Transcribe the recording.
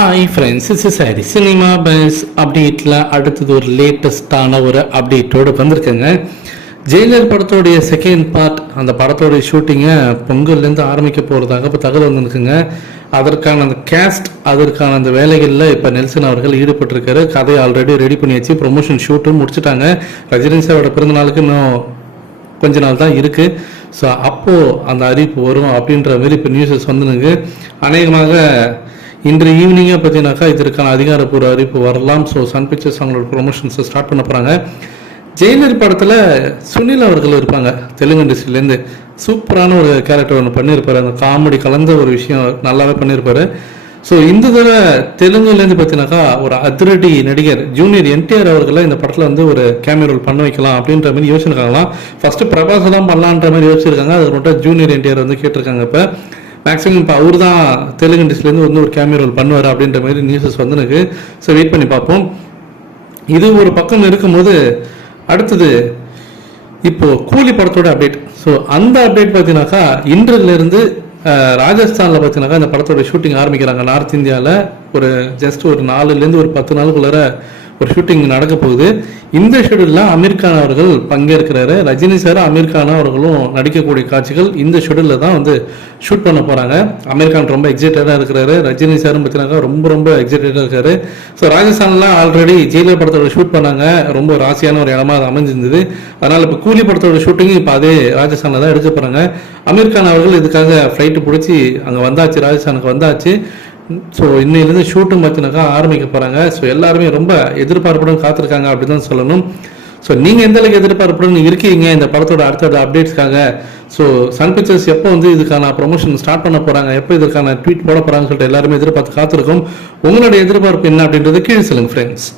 Hi friends, is sorry cinema bus அப்டேட்டில் அடுத்தது ஒரு லேட்டஸ்டான ஒரு அப்டேட்டோடு வந்திருக்குங்க. ஜெயிலர் படத்தோடைய செகண்ட் பார்ட், அந்த படத்தோடைய ஷூட்டிங்கை பொங்கல்லேருந்து ஆரம்பிக்க போகிறதாக இப்போ தகவல் வந்துருக்குங்க. அதற்கான அந்த கேஸ்ட், அதற்கான அந்த வேலைகளில் இப்போ நெல்சன் அவர்கள் ஈடுபட்டிருக்காரு. கதையை ஆல்ரெடி ரெடி பண்ணியாச்சு, ப்ரொமோஷன் ஷூட்டும் முடிச்சுட்டாங்க. ரஜினி சாரோட பிறந்தநாளுக்கு இன்னும் கொஞ்ச நாள் தான் இருக்குது. ஸோ அப்போது அந்த அறிவிப்பு வரும் அப்படின்ற மாதிரி இப்போ நியூஸஸ் வந்துனுங்க. அநேகமாக இன்று ஈவினிங்காக பார்த்தீங்கன்னாக்கா இதற்கான அதிகாரப்பூர்வ அறிவிப்பு வரலாம். ஸோ சன் பிக்சர்ஸ் அவங்களோட ப்ரொமோஷன்ஸை ஸ்டார்ட் பண்ண போகிறாங்க. ஜெயிலர் படத்தில் சுனில் அவர்கள் இருப்பாங்க, தெலுங்கு இண்டஸ்ட்ரியிலேருந்து. சூப்பரான ஒரு கேரக்டர் ஒன்று பண்ணியிருப்பார், அந்த காமெடி கலந்த ஒரு விஷயம் நல்லாவே பண்ணியிருப்பார். ஸோ இந்த தடவை தெலுங்குலேருந்து பார்த்தீங்கன்னாக்கா ஒரு அதிரடி நடிகர் ஜூனியர் என்டிஆர் அவர்களை இந்த படத்தில் வந்து ஒரு கேமியோ ரோல் பண்ண வைக்கலாம் அப்படின்ற மாதிரி யோசிச்சிருக்காங்களாம். ஃபஸ்ட்டு பிரபாஸ் தான் பண்ணலான்ற மாதிரி யோசிச்சிருக்காங்க. அது மட்டும் ஜூனியர் என்டிஆர் வந்து கேட்டிருக்காங்க. இப்போ மேக்ஸிமம் இப்போ அவர் தான் தெலுங்கு இண்டஸ்ட்ரியிலேருந்து வந்து ஒரு கேமியோ ரோல் பண்ணுவார் அப்படின்ற மாதிரி நியூஸஸ் வந்து எனக்கு. ஸோ வெயிட் பண்ணி பார்ப்போம். இது ஒரு பக்கம் இருக்கும்போது அடுத்தது இப்போது கூலி படத்தோட அப்டேட். ஸோ அந்த அப்டேட் பார்த்தீங்கன்னாக்கா இன்றிலிருந்து ராஜஸ்தானில் பார்த்தீங்கன்னாக்கா இந்த படத்தோட ஷூட்டிங் ஆரம்பிக்கிறாங்க. நார்த் இந்தியாவில் ஒரு ஜஸ்ட் ஒரு 4லேருந்து ஒரு 10 நாளுக்குள்ளார ஒரு ஷூட்டிங் நடக்க போகுது. இந்த ஷெடியூலில் அமீர் கான் அவர்கள் பங்கேற்கிறாரு. ரஜினி சார் அமீர் கான் அவர்களும் நடிக்கக்கூடிய காட்சிகள் இந்த ஷெடியூலில் தான் வந்து ஷூட் பண்ண போகிறாங்க. அமீர் கான் ரொம்ப எக்ஸைட்டடாக இருக்கிறாரு. ரஜினி சாரும் பார்த்தீங்கன்னா ரொம்ப எக்ஸைட்டடாக இருக்காரு. ஸோ ராஜஸ்தானில் ஆல்ரெடி ஜெயிலர் படத்தோட ஷூட் பண்ணாங்க. ரொம்ப ராசியான ஒரு இடமா அது அமைஞ்சிருந்தது. அதனால் இப்போ கூலி படத்தோட ஷூட்டிங் இப்போ அதே ராஜஸ்தானில் தான் எடுக்க போகிறாங்க. அமீர் கான் அவர்கள் இதுக்காக ஃப்ளைட்டு பிடிச்சி அங்கே வந்தாச்சு, ராஜஸ்தானுக்கு வந்தாச்சு. ஸோ இன்னையிலேருந்து ஷூட்டும் பார்த்தீங்கன்னாக்கா ஆரம்பிக்க போகிறாங்க. ஸோ எல்லாருமே ரொம்ப எதிர்பார்ப்புடன் காத்திருக்காங்க அப்படி தான் சொல்லணும். ஸோ நீங்கள் எந்த அளவுக்கு எதிர்பார்ப்புடன் இருக்கீங்க இந்த படத்தோட அடுத்த அப்டேட்ஸ்க்காக? ஸோ சன் பிக்சர்ஸ் எப்போ வந்து இதுக்கான ப்ரொமோஷன் ஸ்டார்ட் பண்ண போகிறாங்க, எப்போ இதுக்கான ட்வீட் போட போகிறாங்கன்னு சொல்லிட்டு எல்லாருமே எதிர்பார்த்து காத்திருக்கோம். உங்களுடைய எதிர்பார்ப்பு என்ன அப்படின்றது கீழே சொல்லுங்கள் ஃப்ரெண்ட்ஸ்.